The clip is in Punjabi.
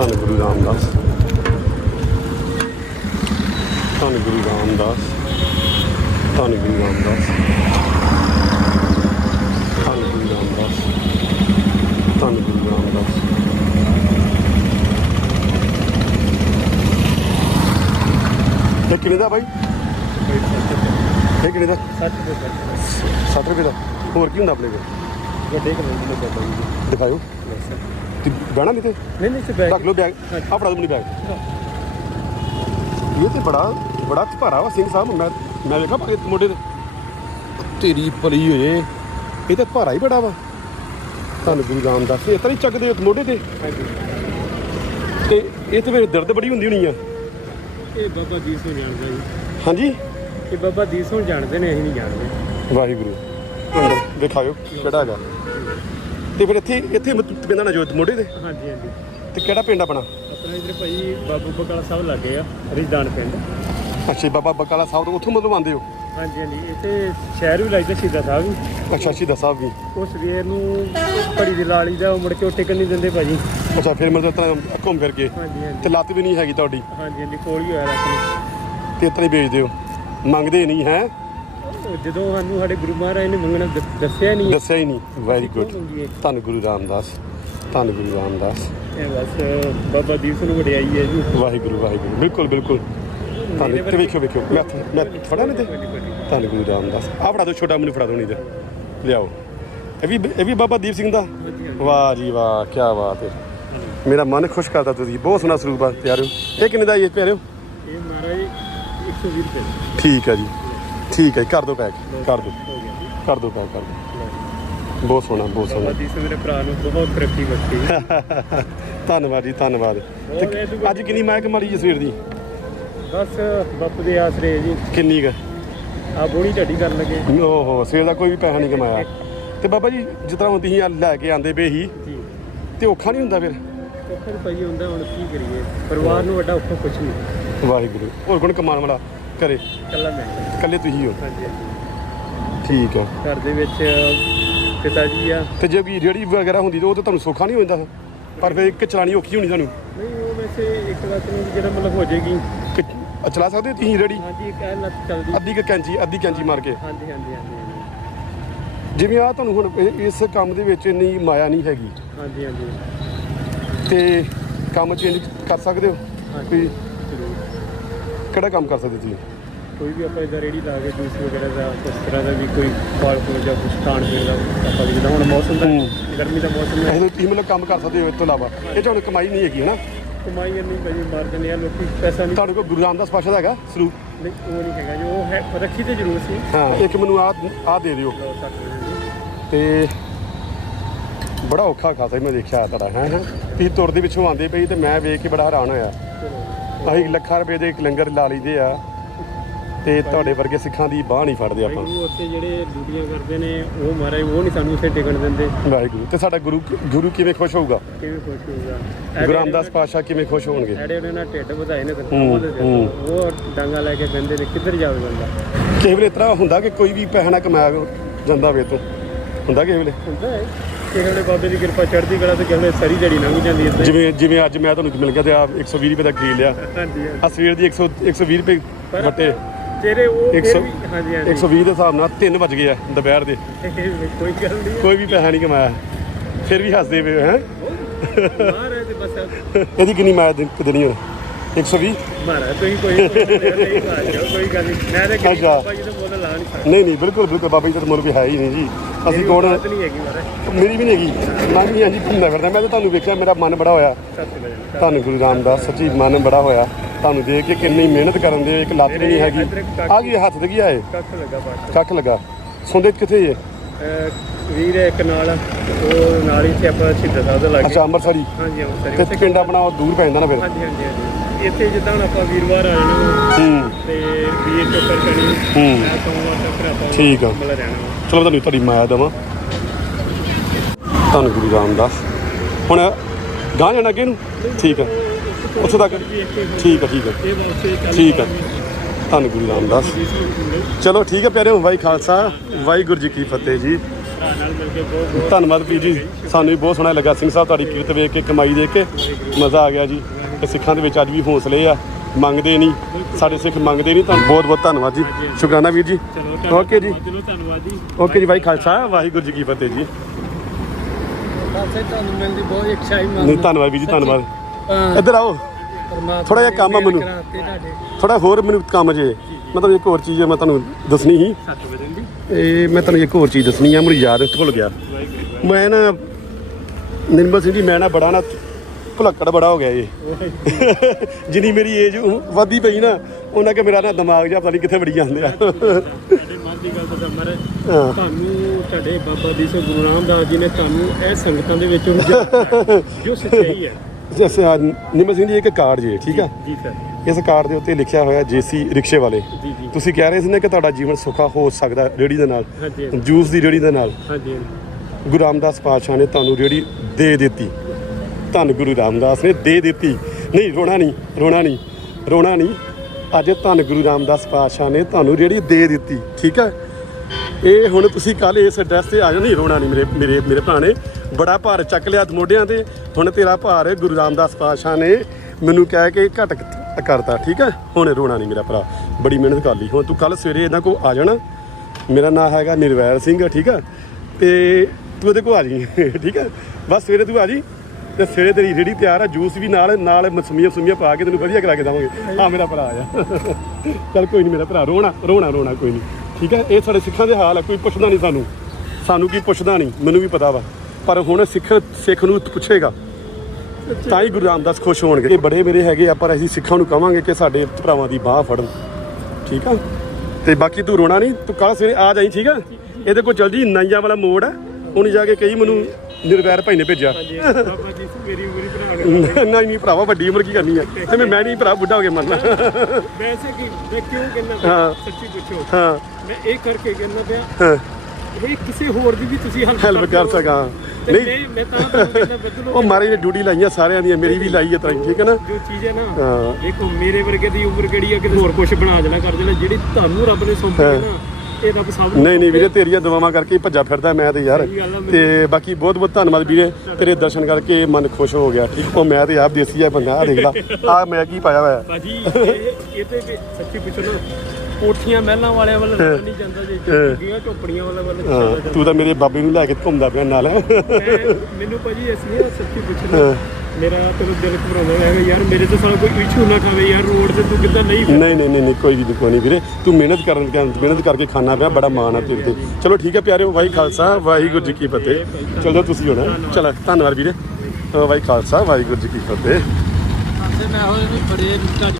ਧੰਨ ਗੁਰੂ ਰਾਮਦਾਸ। ਧੰਨ ਗੁਰੂ ਰਾਮਦਾਸ। ਧੰਨ ਗੁਰੂ ਰਾਮਦਾਸ। ਧੰਨ ਗੁਰੂ ਰਾਮਦਾਸ। ਧੰਨ ਗੁਰੂ ਰਾਮਦਾਸ। ਇਹ ਕਿੰਨੇ ਦਾ ਬਾਈ? ਇਹ ਕਿੰਨੇ ਦਾ? 60 ਰੁਪਏ 7 ਰੁਪਏ ਦਾ। ਹੋਰ ਕੀ ਹੁੰਦਾ ਆਪਣੇ ਕੋਲ? ਗੱਡੇ ਕੋਲ ਨਹੀਂ ਲੱਗਦਾ ਜੀ। ਦਿਖਾਓ ਤੇ ਬਹਿਣਾ ਨਹੀਂ ਤੇ ਨਹੀਂ ਨਹੀਂ ਸੇ ਰੱਖ ਲਓ ਬੈਗ ਆ ਫੜਾ ਦੋ ਮੈਨੂੰ ਬੈਗ ਇਹ ਤੇ ਬੜਾ ਬੜਾ ਭਾਰਾ ਵਾ ਸਿੰਘ ਸਾਹਿਬ। ਮੈਂ ਮੈਂ ਵੇਖਾਂ ਭਾਵੇਂ ਮੋਢੇ ਤੇ। ਤੇਰੀ ਭਲੀ ਹੋਏ ਇਹ ਤਾਂ ਭਾਰਾ ਹੀ ਬੜਾ ਵਾ। ਤੁਹਾਨੂੰ ਗੁਰੂ ਰਾਮਦਾਸ ਇਹ ਤਾਂ ਨਹੀਂ ਚੱਕਦੇ ਉਹ ਮੋਢੇ ਤੇ। ਤੇ ਇਹ ਤੇ ਮੇਰੇ ਦਰਦ ਬੜੀ ਹੁੰਦੀ ਹੋਣੀ ਆ। ਇਹ ਬਾਬਾ ਦੀਪ ਸਿੰਘ ਜਾਣਦਾ ਜੀ। ਹਾਂਜੀ? ਇਹ ਬਾਬਾ ਦੀਪ ਸਿੰਘ ਜਾਣਦੇ ਨੇ ਅਸੀਂ ਨਹੀਂ ਜਾਣਦੇ। ਵਾਹਿਗੁਰੂ। ਅੰਦਰ ਦਿਖਾਇਓ ਕਿਹੜਾ ਹੈਗਾ। ਤੇ ਫਿਰ ਇੱਥੇ ਇੱਥੇ ਕਹਿੰਦਾ ਨਾ ਜੋਤ ਮੋਢੇ ਤੇ? ਹਾਂਜੀ ਹਾਂਜੀ। ਤੇ ਕਿਹੜਾ ਪਿੰਡ ਆਪਣਾ? ਆਪਣਾ ਇਧਰ ਭਾਈ ਬਾਬੂ ਬਕਾਲਾ ਸਾਹਿਬ ਲੱਗੇ ਆ ਰਿਜਦਾਨ ਪਿੰਡ। ਅੱਛਾ ਬਾਬਾ ਬਕਾਲਾ ਸਾਹਿਬ ਤੋਂ ਉੱਥੋਂ ਮਤਲਬ ਆਉਂਦੇ ਹੋ? ਹਾਂਜੀ ਹਾਂਜੀ। ਇੱਥੇ ਸ਼ਹਿਰ ਵੀ ਲੱਗਦਾ ਸ਼ਹੀਦਾਂ ਸਾਹਿਬ ਵੀ। ਅੱਛਾ ਸ਼ਹੀਦਾਂ ਸਾਹਿਬ ਵੀ। ਉਹ ਸਵੇਰ ਨੂੰ ਘੜੀ ਦੀ ਲਾਲੀ ਦਾ ਉਹ ਮੁੜ ਕੇ ਟਿਕਣ ਨਹੀਂ ਦਿੰਦੇ ਭਾਜੀ ਅੱਛਾ ਫਿਰ ਮਤਲਬ ਤਾਂ ਘੁੰਮ ਫਿਰ ਕੇ। ਹਾਂਜੀ ਹਾਂਜੀ। ਤੇ ਲੱਤ ਵੀ ਨਹੀਂ ਹੈਗੀ ਤੁਹਾਡੀ? ਹਾਂਜੀ ਹਾਂਜੀ। ਕੋਲ ਹੀ ਹੋਇਆ ਰੱਖਣੀ ਤੇ ਇਤਨੇ ਵੇਚਦੇ ਹੋ। ਮੰਗਦੇ ਨਹੀਂ ਹੈ। ਜਦੋਂ ਸਾਨੂੰ ਸਾਡੇ ਗੁਰੂ ਮਹਾਰਾਜ ਨੇ ਮੰਗਣਾ ਦ- ਦੱਸਿਆ ਨਹੀਂ ਦੱਸਿਆ ਹੀ ਨਹੀਂ। ਵੈਰੀ ਗੁੱਡ ਮੰਗੀਏ? ਧੰਨ ਗੁਰੂ ਰਾਮਦਾਸ। ਧੰਨ ਗੁਰੂ ਰਾਮਦਾਸ। ਇਹ ਬਸ ਬਾਬਾ ਦੀਪ ਸਿੰਘ ਵਡਿਆਈ ਹੈ ਜੀ। ਵਾਹਿਗੁਰੂ ਵਾਹਿਗੁਰੂ। ਬਿਲਕੁਲ ਬਿਲਕੁਲ। ਧੰਨ ਤੇ ਵੇਖਿਓ ਵੇਖਿਓ। ਮੈਂ ਮੈਂ ਫੜਾ ਨਹੀਂ ਤੇ? ਧੰਨ ਗੁਰੂ ਰਾਮਦਾਸ। ਆ ਫੜਾ ਦਿਓ ਛੋਟਾ ਮੈਨੂੰ ਫੜਾ ਦਿਓ ਨਹੀਂ ਤੇ ਲਿਆਓ। ਇਹ ਵੀ ਇਹ ਵੀ ਬਾਬਾ ਦੀਪ ਸਿੰਘ ਦਾ? ਵਾਹ ਜੀ ਵਾਹ ਕੀ ਬਾਤ ਹੈ। ਮੇਰਾ ਮਨ ਖੁਸ਼ ਕਰਦਾ ਤੁਸੀਂ। ਬਹੁਤ ਸੋਹਣਾ ਸਰੂਪ ਆ ਪਿਆਰਿਓ। ਇਹ ਕਿੰਨੇ ਦਾ ਇਹ ਪਿਆਰਿਓ? ਇਹ ਮਹਾਰਾਜ 120 ਰੁਪਏ। ਠੀਕ ਹੈ ਜੀ। ਠੀਕ ਹੈ ਜੀ, ਕਰ ਦਿਓ ਪੈਕ ਕਰ ਦਿਓ। ਹੋ ਗਿਆ ਜੀ ਕਰ ਦਿਓ ਪੈਕ ਕਰ ਦਿਓ। ਬਹੁਤ ਸੋਹਣਾ ਬਹੁਤ ਬਾਬਾ ਸੋਹਣਾ ਦੀਪ ਸਿੰਘ ਮੇਰੇ ਭਰਾ ਨੂੰ ਬਹੁਤ ਤਰੱਕੀ ਬਖਸ਼ੀ। ਧੰਨਵਾਦ ਜੀ ਧੰਨਵਾਦ। ਹੋਰ ਇਹ ਤੇ ਤਾਂ ਅੱਜ ਕਿੰਨੀ ਮਾਇਕ ਮਾਰੀ ਜੀ ਸਵੇਰ ਦੀ? ਬਸ ਬਾਪੂ ਦੇ ਆਸਰੇ ਜੀ। ਕਿੰਨੀ ਕੁ? ਆ ਬੋਣੀ ਢੱਡੀ ਕਰਨ ਲੱਗੇ। ਓਹੋ ਸਵੇਰ ਦਾ ਕੋਈ ਵੀ ਪੈਸਾ ਨਹੀਂ ਕਮਾਇਆ। ਤੇ ਬਾਬਾ ਜੀ ਜਿਸ ਤਰ੍ਹਾਂ ਹੁਣ ਤੁਸੀਂ ਆਹ ਲੈ ਕੇ ਆਂਦੇ ਪਏ ਸੀ ਜੀ। ਤੇ ਔਖਾ ਨਹੀਂ ਹੁੰਦਾ ਫਿਰ? ਔਖਾ ਤਾਂ ਭਾਈ ਹੁੰਦਾ ਹੁਣ ਕੀ ਕਰੀਏ? ਪਰਿਵਾਰ ਨੂੰ ਵੱਡਾ ਔਖਾ ਕੁਛ ਨਹੀਂ। ਵਾਹਿਗੁਰੂ ਹੋਰ ਕੋਣ ਕਮਾਉਣ ਵਾਲਾ? ਘਰੇ? ਕੱਲਾ ਮੈਂ। ਇਕੱਲੇ ਤੁਸੀਂ ਹੋ? ਹਾਂਜੀ। ਠੀਕ ਆ। ਘਰ ਦੇ ਵਿੱਚ ਪਿਤਾ ਜੀ ਆ। ਤੇ ਜੇ ਕੋਈ ਰੇੜੀ ਵਗੈਰਾ ਹੁੰਦੀ ਤਾਂ ਉਹ ਤਾਂ ਤੁਹਾਨੂੰ ਸੌਖਾ ਨਹੀਂ ਹੋ ਜਾਂਦਾ ਪਰ ਫਿਰ ਇੱਕ ਚਲਾਣੀ ਔਖੀ ਹੋਣੀ ਤੁਹਾਨੂੰ? ਨਹੀਂ ਉਹ ਵੈਸੇ ਇੱਕ ਵਾਰ ਨੂੰ ਜਿਹੜਾ ਮਤਲਬ ਹੋ ਜਾਏਗੀ। ਕਿ ਚਲਾ ਸਕਦੇ ਹੋ ਤੁਸੀਂ ਰੇੜੀ? ਹਾਂਜੀ ਇੱਕ ਐ ਲੱਤ ਚੱਲਦੀ। ਅੱਧੀ ਕੁ ਕੈਂਚੀ ਅੱਧੀ ਕੈਂਚੀ ਮਾਰ ਕੇ। ਹਾਂਜੀ ਹਾਂਜੀ ਹਾਂਜੀ ਹਾਂਜੀ। ਜਿਵੇਂ ਆ ਤੁਹਾਨੂੰ ਹੁਣ ਇਹ- ਇਸ ਕੰਮ ਦੇ ਵਿੱਚ ਇੰਨੀ ਮਾਇਆ ਨਹੀਂ ਹੈਗੀ। ਹਾਂਜੀ ਹਾਂਜੀ। ਤੇ ਕੰਮ ਚੇਂਜ ਕਰ ਸਕਦੇ ਹੋ? ਹਾਂਜੀ ਕੋਈ ਜ਼ਰੂਰ। ਕਿਹੜਾ ਕੰਮ ਕਰ ਸਕਦੇ ਤੁਸੀਂ? ਕੋਈ ਵੀ ਆਪਾਂ ਇਦਾਂ ਰੇੜੀ ਲਾ ਕੇ ਜੂਸ ਵਗੈਰਾ ਦਾ ਉਸ ਤਰ੍ਹਾਂ ਦਾ ਵੀ ਕੋਈ ਫਲ ਫੂਲ ਜਾਂ ਕੁਝ ਖਾਣ ਪੀਣ ਦਾ ਆਪਾਂ ਜਿੱਦਾਂ ਹੁਣ ਮੌਸਮ ਦਾ। ਗਰਮੀ ਦਾ ਮੌਸਮ ਹੈ। ਇਹ ਤੁਸੀਂ ਮਤਲਬ ਕੰਮ ਕਰ ਸਕਦੇ ਹੋ ਇਸ ਤੋਂ ਇਲਾਵਾ? ਇਹ ਤੁਹਾਨੂੰ ਕਮਾਈ ਨਹੀਂ ਹੈਗੀ ਹਨਾ? ਕਮਾਈ ਇੰਨੀ ਭਾਜੀ ਮਾਰ ਦਿੰਦੇ ਆ ਲੋਕੀ ਪੈਸਾ ਨਹੀਂ ਤੁਹਾਨੂੰ ਕੋਲ ਗੁਰੂ ਰਾਮਦਾਸ ਪਾਸ਼ਾ ਦਾ ਹੈਗਾ ਸਰੂਪ ਨਹੀਂ ਉਹ ਨਹੀਂ ਹੈਗਾ ਜੋ ਉਹ ਹੈ ਰੱਖੀ ਤੇ ਜ਼ਰੂਰ ਸੀ। ਹਾਂ ਇੱਕ ਮੈਨੂੰ ਆ ਆ ਦੇ ਦਿਓ। ਤੇ ਬੜਾ ਔਖਾ ਖਾਸਾ ਮੈਂ ਦੇਖਿਆ ਤੁਹਾਡਾ ਹੈ ਹੈ। ਤੁਸੀਂ ਤੁਰਦੇ ਪਿੱਛੋਂ ਆਂਦੇ ਪਈ ਤੇ ਮੈਂ ਵੇਖ ਕੇ ਬੜਾ ਹੈਰਾਨ ਹੋਇਆ। ਅਸੀਂ ਲੱਖਾਂ ਰੁਪਏ ਦੇ ਇੱਕ ਲੰਗਰ ਲਾ ਲਈਦੇ ਆ ਤੇ ਤੁਹਾਡੇ ਵਰਗੇ ਸਿੱਖਾਂ ਦੀ ਬਾਹ ਨਹੀਂ ਫੜਦੇ ਆਪਾਂ। ਭਾਈ ਉੱਥੇ ਜਿਹੜੇ ਡਿਊਟੀਆਂ ਕਰਦੇ ਨੇ ਉਹ ਮਹਾਰਾਜ ਉਹ ਨਹੀਂ ਸਾਨੂੰ ਉੱਥੇ ਟਿਕਣ ਦਿੰਦੇ। ਵਾਹਿਗੁਰੂ। ਤੇ ਸਾਡਾ ਗੁਰੂ ਗੁਰੂ ਕਿਵੇਂ ਖੁਸ਼ ਹੋਊਗਾ? ਕਿਵੇਂ ਖੁਸ਼ ਹੋਊਗਾ? ਗੁਰੂ ਰਾਮਦਾਸ ਪਾਸ਼ਾ ਕਿਵੇਂ ਖੁਸ਼ ਹੋਣਗੇ? ਐਡੇ ਉਹਨਾਂ ਨਾਲ ਢਿੱਡ ਵਧਾਏ ਨੇ ਤਨਖਾਹਾਂ ਦੇ ਉਹ ਡਾਂਗਾ ਲੈ ਕੇ ਬੰਦੇ ਨੇ ਕਿੱਧਰ ਜਾਵੇ ਬੰਦਾ? ਕਿਸੇ ਵੇਲੇ ਇਸ ਤਰ੍ਹਾਂ ਹੁੰਦਾ ਕਿ ਕੋਈ ਵੀ ਪੈਸਾ ਨਾ ਕਮਾਇਆ ਜਾਂਦਾ ਵੇ ਤੋਂ ਹੁੰਦਾ ਕਿਸੇ ਵੇਲੇ? ਹੁੰਦਾ ਹੈ। ਵੇਲੇ ਬਾਬੇ ਦੀ ਕਿਰਪਾ ਚੜ੍ਹਦੀ ਕਲਾ ਤੇ ਕਹਿੰਦੇ ਸਾਰੀ ਦਿਹਾੜੀ ਲੰਘ ਜਾਂਦੀ ਹੈ। ਜਿਵੇਂ ਜਿਵੇਂ ਅੱਜ ਮੈਂ ਤੁਹਾਨੂੰ ਮਿਲ ਗਿਆ ਤੇ ਆ 120 ਰੁਪਏ ਦਾ ਖਰੀਦ ਲਿਆ। ਹਾਂਜੀ ਆ ਸਵੇਰ ਦੀ 100 120 ਰੁਪਏ ਵਟੇ। ਤੇਰੇ ਉਹ ਫਿਰ ਵੀ ਹਾਂਜੀ ਹਾਂਜੀ। 120 ਦੇ ਹਿਸਾਬ ਨਾਲ 3 ਵਜ ਗਏ ਆ ਦੁਪਹਿਰ ਦੇ। ਕੋਈ ਗੱਲ ਨਹੀਂ। ਕੋਈ ਵੀ ਪੈਸਾ ਨਹੀਂ ਕਮਾਇਆ। ਫਿਰ ਵੀ ਹੱਸਦੇ ਪਏ ਹੈ ਮਹਾਰਾਜ ਦੇ ਬਸ ਇਹਦੀ ਕਿੰਨੀ ਮਾਇਆ ਦਿਨ- ਦੇਣੀ ਹੁਣ? 120 ਮਹਾਰਾਜ ਤੁਸੀਂ ਕੋਈ ਕੋਈ ਗੱਲ ਨਹੀਂ। ਮੈਂ ਤਾਂ ਅੱਛਾ। ਬਾਬਾ ਜੀ ਦਾ ਮੁੱਲ ਲਾ ਨਹੀਂ ਨਹੀਂ ਬਿਲਕੁਲ ਬਿਲਕੁਲ ਬਾਬਾ ਜੀ ਦਾ ਮੁੱਲ ਵੀ ਹੈ ਹੀ ਨਹੀਂ ਜੀ। ਅਸੀਂ ਕੋਣ ਨਹੀਂ ਹੈਗੀ ਮੇਰੀ ਵੀ ਨਹੀਂ ਹੈਗੀ। ਮੈਂ ਵੀ ਹਾਂਜੀ ਘੁੰਮਦਾ ਫਿਰਦਾ। ਮੈਂ ਤਾਂ ਤੁਹਾਨੂੰ ਵੇਖਿਆ ਮੇਰਾ ਮਨ ਬੜਾ ਹੋਇਆ। ਤੁਹਾਨੂੰ ਗੁਰੂ ਰਾਮਦਾਸ ਸੱਚੀ ਮਨ ਬੜਾ ਹੋਇਆ। ਤੁਹਾਨੂੰ ਦੇਖ ਕੇ ਕਿੰਨੀ ਮਿਹਨਤ ਕਰਨ ਦੇ ਇੱਕ ਲੱਤ ਵੀ ਨਹੀਂ ਹੈਗੀ। ਆ ਗਈ ਹੱਥ ਤੇ ਕੀ ਆਏ ਕੱਖ ਲੱਗਾ ਬਾਤ ਕੱਖ ਲਗਾ। ਕਿੱਥੇ ਜੇ ਵੀਰ ਇੱਕ ਨਾਲ। ਉਹ ਨਾਲ ਹੀ ਤੇ ਆਪਾਂ ਸਿੱਧਾ ਸਾਹਿਬ ਦਾ ਲੱਗੇ। ਅੱਛਾ ਅੰਮ੍ਰਿਤਸਰੀ। ਹਾਂਜੀ ਅੰਮ੍ਰਿਤਸਰ। ਤੇ ਪਿੰਡ ਆਪਣਾ ਉਹ ਦੂਰ ਪੈ ਜਾਂਦਾ ਨਾ ਫਿਰ। ਹਾਂਜੀ ਹਾਂਜੀ ਹਾਂਜੀ। ਇੱਥੇ ਜਿੱਦਾਂ ਹੁਣ ਆਪਾਂ ਵੀਰਵਾਰ ਆ ਜਾਣਾ ਹੂੰ। ਤੇ ਵੀਰ ਚੋਕਰ ਕਣੀ ਹੂੰ। ਮੈਂ ਸੋਮਵਾਰ ਤੱਕ ਫਿਰ ਆਪਾਂ ਠੀਕ ਆ। ਮਤਲਬ ਰਹਿਣਾ ਵਾ। ਚਲੋ ਤੁਹਾਨੂੰ ਤੁਹਾਡੀ ਮਾਇਆ ਦੇਵਾਂ। ਤੁਹਾਨੂੰ ਗੁਰੂ ਰਾਮਦਾਸ। ਹੁਣ ਗਾਂ ਜਾਣਾ ਅੱਗੇ ਨੂੰ ਠੀਕ ਆ। ਉੱਥੋਂ ਤੱਕ ਠੀਕ ਆ ਠੀਕ ਆ। ਇਹ ਵਾਸਤੇ ਚੱਲ ਠੀਕ ਆ। ਤੁਹਾਨੂੰ ਗੁਰੂ ਰਾਮਦਾਸ। ਚਲੋ ਠੀਕ ਹੈ ਪਿਆਰੇ ਵਾਹਿ ਖਾਲਸਾ ਵਾਹਿਗੁਰੂ ਜੀ ਕੀ ਫਤਿਹ ਜੀ। ਭਰਾ ਨਾਲ ਮਿਲ ਕੇ ਬਹੁਤ ਬਹੁਤ ਧੰਨਵਾਦ ਵੀਰ ਜੀ। ਸਾਨੂੰ ਵੀ ਬਹੁਤ ਸੋਹਣਾ ਲੱਗਾ। ਸਿੰਘ ਸਾਹਿਬ ਤੁਹਾਡੀ ਕੀਰਤ ਵੇਖ ਕੇ ਕਮਾਈ ਦੇਖ ਕੇ। ਮਜ਼ਾ ਆ ਗਿਆ ਜੀ। ਤੇ ਸਿੱਖਾਂ ਦੇ ਵਿੱਚ ਅੱਜ ਵੀ ਹੌਸਲੇ ਆ ਮੰਗਦੇ ਨਹੀਂ ਸਾਡੇ ਸਿੱਖ ਮੰਗਦੇ ਨਹੀਂ ਤੁਹਾਨੂੰ। ਬਹੁਤ ਬਹੁਤ ਧੰਨਵਾਦ ਜੀ। ਸ਼ੁਕਰਾਨਾ ਵੀਰ ਜੀ। ਓਕੇ ਜੀ। ਚਲੋ ਧੰਨਵਾਦ ਜੀ। ਓਕੇ ਜੀ ਭਾਈ ਖਾਲਸਾ ਵਾਹਿਗੁਰੂ ਜੀ ਕੀ ਫਤਿਹ ਜੀ। ਤੁਹਾਨੂੰ ਮਿਲਦੀ ਬਹੁਤ ਇੱਛਾ ਹੀ ਨਹੀਂ ਧੰਨਵਾਦ ਵੀਰ ਜੀ ਧੰਨਵਾਦ। ਇੱਧਰ ਆਓ। ਥੋੜ੍ਹਾ ਜਿਹਾ ਕੰਮ ਆ ਮੈਨੂੰ। ਥੋੜਾ ਹੋਰ ਮੈਨੂੰ ਕੰਮ ਜੇ। ਮਤਲਬ ਇੱਕ ਹੋਰ ਚੀਜ਼ ਮੈਂ ਤੁਹਾਨੂੰ ਦੱਸਣੀ ਸੀ। 7 ਵਜੇ ਦੀ। ਇਹ ਮੈਂ ਤੁਹਾਨੂੰ ਇੱਕ ਹੋਰ ਚੀਜ਼ ਦੱਸਣੀ ਆ ਮੈਨੂੰ ਯਾਦ ਭੁੱਲ ਗਿਆ। ਮੈਂ ਨਾ ਨਿਰਮਲ ਸਿੰਘ ਜੀ ਮੈਂ ਨਾ ਬੜਾ ਨਾ ਭੁਲੱਕੜ ਬੜਾ ਹੋ ਗਿਆ ਇਹ ਜਿੰਨੀ ਮੇਰੀ ਏਜ ਵੱਧਦੀ ਪਈ ਨਾ ਉਹਨਾਂ ਕਿ ਮੇਰਾ ਨਾ ਦਿਮਾਗ ਜਿਹਾ ਪਤਾ ਨਹੀਂ ਕਿੱਥੇ ਵੜੀ ਜਾਂਦੇ ਆ। ਤੁਹਾਡੇ ਮਨ ਦੀ ਗੱਲ ਤਾਂ ਮਰ। ਹਾਂ। ਤੁਹਾਨੂੰ ਤੁਹਾਡੇ ਬਾਬਾ ਜੀ ਸੇ ਗੁਰੂ ਰਾਮਦਾਸ ਜੀ ਨੇ ਤੁਹਾਨੂੰ ਇਹ ਸੰਗਤਾਂ ਦੇ ਵਿੱਚ ਜੋ ਸੱਚਾਈ ਹੈ। ਜੈਸੇ ਨਿਰਮਲ ਸਿੰਘ ਜੀ ਇੱਕ ਕਾਰਡ ਜੇ ਠੀਕ ਆ? ਜੀ ਸਰ ਇਸ ਕਾਰਡ ਦੇ ਉੱਤੇ ਲਿਖਿਆ ਹੋਇਆ ਜੇਸੀ ਰਿਕਸ਼ੇ ਵਾਲੇ। ਜੀ ਜੀ। ਤੁਸੀਂ ਕਹਿ ਰਹੇ ਸੀ ਨਾ ਕਿ ਤੁਹਾਡਾ ਜੀਵਨ ਸੁੱਖਾ ਹੋ ਸਕਦਾ ਰੇੜੀ ਦੇ ਨਾਲ ਜੂਸ ਦੀ ਰੇੜੀ ਦੇ ਨਾਲ। ਹਾਂਜੀ। ਗੁਰੂ ਰਾਮਦਾਸ ਪਾਤਸ਼ਾਹ ਨੇ ਤੁਹਾਨੂੰ ਰੇੜੀ ਦੇ ਦਿੱਤੀ। ਧੰਨ ਗੁਰੂ ਰਾਮਦਾਸ ਨੇ ਦੇ ਦਿੱਤੀ। ਨਹੀਂ, ਰੋਣਾ ਨਹੀਂ ਰੋਣਾ ਨਹੀਂ ਰੋਣਾ ਨਹੀਂ। ਅੱਜ ਧੰਨ ਗੁਰੂ ਰਾਮਦਾਸ ਪਾਤਸ਼ਾਹ ਨੇ ਤੁਹਾਨੂੰ ਜਿਹੜੀ ਦੇ ਦਿੱਤੀ, ਠੀਕ ਹੈ? ਇਹ ਹੁਣ ਤੁਸੀਂ ਕੱਲ ਇਸ ਐਡਰੈਸ ਤੇ ਆ ਜਾਓ। ਨਹੀਂ, ਰੋਣਾ ਨਹੀਂ, ਮੇਰੇ ਮੇਰੇ ਮੇਰੇ ਭਰਾ ਨੇ ਬੜਾ ਭਾਰ ਚੱਕ ਲਿਆ ਮੋਢਿਆਂ ਤੇ। ਹੁਣ ਤੇਰਾ ਭਾਰ ਗੁਰੂ ਰਾਮਦਾਸ ਪਾਤਸ਼ਾਹ ਨੇ ਮੈਨੂੰ ਕਹਿ ਕੇ ਘਟ ਕਰਤਾ, ਠੀਕ ਹੈ? ਹੁਣ ਰੋਣਾ ਨਹੀਂ ਮੇਰਾ ਭਰਾ। ਬੜੀ ਮਿਹਨਤ ਕਰ ਲਈ। ਹੁਣ ਤੂੰ ਕੱਲ ਸਵੇਰੇ ਇਹਨਾਂ ਕੋ ਆ ਜਾਣਾ। ਮੇਰਾ ਨਾਮ ਹੈਗਾ ਨਿਰਵੈਰ ਸਿੰਘ, ਠੀਕ ਆ ਤੇ ਤੂੰ ਇਹਦੇ ਕੋ ਆ ਜੀ ਠੀਕ ਹੈ? ਬਸ ਸਵੇਰੇ ਤੂੰ ਆ ਜੀ ਤੇ ਸਵੇਰੇ ਤੇਰੀ ਰੇੜੀ ਤਿਆਰ ਆ ਜੂਸ ਵੀ ਨਾਲ ਨਾਲ ਮਸਮੀਆਂ ਸੁਮੀਆਂ ਪਾ ਕੇ ਤੈਨੂੰ ਵਧੀਆ ਕਰਾ ਕੇ ਦਵਾਂਗੇ। ਆ ਮੇਰਾ ਭਰਾ ਆ। ਚੱਲ ਕੋਈ ਨਹੀਂ ਮੇਰਾ ਭਰਾ ਰੋਣਾ ਰੋਣਾ ਰੋਣਾ ਕੋਈ ਨਹੀਂ ਠੀਕ ਹੈ ਇਹ ਸਾਡੇ ਸਿੱਖਾਂ ਦੇ ਹਾਲ ਆ ਕੋਈ ਪੁੱਛਦਾ ਨਹੀਂ ਸਾਨੂੰ। ਸਾਨੂੰ ਕੀ ਪੁੱਛਦਾ ਨਹੀਂ ਮੈਨੂੰ ਵੀ ਪਤਾ ਵਾ। ਪਰ ਹੁਣ ਸਿੱਖ ਸਿੱਖ ਨੂੰ ਪੁੱਛੇਗਾ। ਤਾਂ ਹੀ ਗੁਰੂ ਰਾਮਦਾਸ ਖੁਸ਼ ਹੋਣਗੇ। ਇਹ ਬੜੇ ਮੇਰੇ ਹੈਗੇ ਆ ਪਰ ਅਸੀਂ ਸਿੱਖਾਂ ਨੂੰ ਕਵਾਂਗੇ ਕਿ ਸਾਡੇ ਭਰਾਵਾਂ ਦੀ ਬਾਹ ਫੜਨ। ਠੀਕ ਆ? ਤੇ ਬਾਕੀ ਤੂੰ ਰੋਣਾ ਨਹੀਂ ਤੂੰ ਕੱਲ ਸਵੇਰੇ ਆ ਜਾਈ ਠੀਕ ਆ? ਇਹਦੇ ਕੋਲ ਚੱਲ ਜੀ ਨਾਈਆਂ ਵਾਲਾ ਮੋੜ ਆ। ਉਹਨੇ ਜਾ ਕੇ ਕਹੀ ਮੈਨੂੰ ਨਿਰਵੈਰ ਭਾਈ ਨੇ ਭੇਜਿਆ। ਬਾਬਾ ਜੀ ਸੇ ਮੇਰੀ ਉਮਰ ਹੀ ਭਰਾ ਨਹੀਂ ਨਹੀਂ ਭਰਾਵਾ ਵੱਡੀ ਉਮਰ ਕੀ ਕਰਨੀ ਆ? ਤੇ ਮੈਂ ਨਹੀਂ ਭਰਾ ਬੁੱਢਾ ਹੋ ਕੇ ਮਰਨਾ। ਵੈਸੇ ਕੀ ਮੈਂ ਕਿਉਂ ਕਹਿੰਦਾ? ਹਾਂ। ਸੱਚੀ ਪੁੱਛੋ। ਹਾਂ। ਮੈਂ ਇਹ ਕਰਕੇ ਕਹਿੰਦਾ ਪਿਆ ਹਾਂ। ਇਹ ਕਿਸੇ ਹੋਰ ਦੀ ਵੀ ਤੁਸੀਂ ਹੈਲਪ ਹੈਲਪ ਕਰ ਸਕਾਂ। ਤੇ ਨਹੀਂ। ਮੈਂ ਮੈਂ ਤਾਂ ਤੁਹਾਨੂੰ ਕਹਿੰਦਾ ਬਦਲੋ ਉਹ ਮਾਰੇ ਨੇ ਡਿਊਟੀ ਲਾਈਆਂ ਸਾਰਿਆਂ ਦੀਆਂ ਮੇਰੀ ਵੀ ਲਾਈ ਹੈ ਤਰ੍ਹਾਂ ਠੀਕ ਹੈ ਨਾ? ਜੋ ਚੀਜ਼ ਹੈ ਨਾ ਹਾਂ। ਦੇਖੋ ਮੇਰੇ ਵਰਗੇ ਦੀ ਉਮਰ ਕਿਹੜੀ ਆ ਕਿ ਹੋਰ ਕੁਝ ਬਣਾ ਦੇਣਾ ਕਰ ਦੇਣਾ ਜਿਹੜੀ ਤੁਹਾਨੂੰ ਰੱਬ ਨੇ ਸੌਂਪੀ ਹੈ। ਨਾ ਇਹ ਰੱਬ ਸਭ ਨੂੰ ਨਹੀਂ ਨਹੀਂ ਵੀਰੇ ਤੇਰੀਆਂ ਦੁਆਵਾਂ ਕਰਕੇ ਹੀ ਭੱਜਾ ਫਿਰਦਾ ਮੈਂ ਤੇ ਯਾਰ। ਗੱਲ ਆ, ਤੇ ਬਾਕੀ ਬਹੁਤ ਬਹੁਤ ਧੰਨਵਾਦ ਵੀਰੇ ਤੇਰੇ ਦਰਸ਼ਨ ਕਰਕੇ ਮਨ ਖੁਸ਼ ਹੋ ਗਿਆ ਠੀਕ? ਉਹ ਮੈਂ ਤੇ ਆਪ ਦੇਸੀ ਆ ਬੰਦਾ ਆ ਦੇਖ ਲਾ। ਆ ਮੈਂ ਕੀ ਪਾਇਆ ਹੋਇਆ। ਭਾਜੀ ਇਹ ਇਹ ਤੇ ਵੀ ਸੱਚੀ ਪੁੱਛੋ ਨਾ ਕੋਠੀਆਂ ਮਹਿਲਾਂ ਵਾਲਿਆਂ ਵੱਲ ਨਹੀਂ ਜਾਂਦਾ ਜੀ ਝੁੱਗੀਆਂ ਝੋਪੜੀਆਂ ਵਾਲਿਆਂ ਵੱਲ ਹਾਂ, ਚੱਲਦਾ ਤੂੰ ਤਾਂ ਮੇਰੇ ਬਾਬੇ ਨੂੰ ਲੈ ਕੇ ਘੁੰਮਦਾ ਪਿਆ ਨਾਲ। ਮੈਂ ਮੈਨੂੰ ਭਾਜੀ ਅਸੀਂ ਨਾ ਸੱਚੀ ਪੁੱਛਣਾ ਮੇਰਾ ਤੈਨੂੰ ਦਿਲ ਘਬਰਾਉਂਦਾ ਹੈ ਯਾਰ ਮੇਰੇ ਤੇ ਸਾਲਾ ਕੋਈ ਇਸ਼ੂ ਨਾ ਖਾਵੇ ਯਾਰ ਰੋਡ ਤੇ ਤੂੰ ਕਿੱਦਾਂ ਨਹੀਂ ਫਿਰ- ਨਹੀਂ ਨਹੀਂ ਨਹੀਂ ਨਹੀਂ ਕੋਈ ਵੀ ਕੋਈ ਨਹੀਂ ਵੀਰੇ। ਤੂੰ ਮਿਹਨਤ ਕਰਨ ਮਿਹਨਤ ਕਰਕੇ ਖਾਣਾ ਪਿਆ ਬੜਾ ਮਾਣ ਆ ਤੇਰੇ ਤੇ। ਚਲੋ ਠੀਕ ਹੈ ਪਿਆਰਿਓ ਵਾਹਿ ਖਾਲਸਾ ਵਾਹਿਗੁਰੂ ਜੀ ਕੀ ਫਤਿਹ। ਚਲੋ ਤੁਸੀਂ ਹੋਣਾ। ਚਲੋ ਧੰਨਵਾਦ ਵੀਰੇ। ਵਾਹਿ ਖਾਲਸਾ ਵਾਹਿਗੁਰੂ ਜੀ ਕੀ ਫਤਿਹ। ਮੈਂ ਹੋਏ ਬੜੇ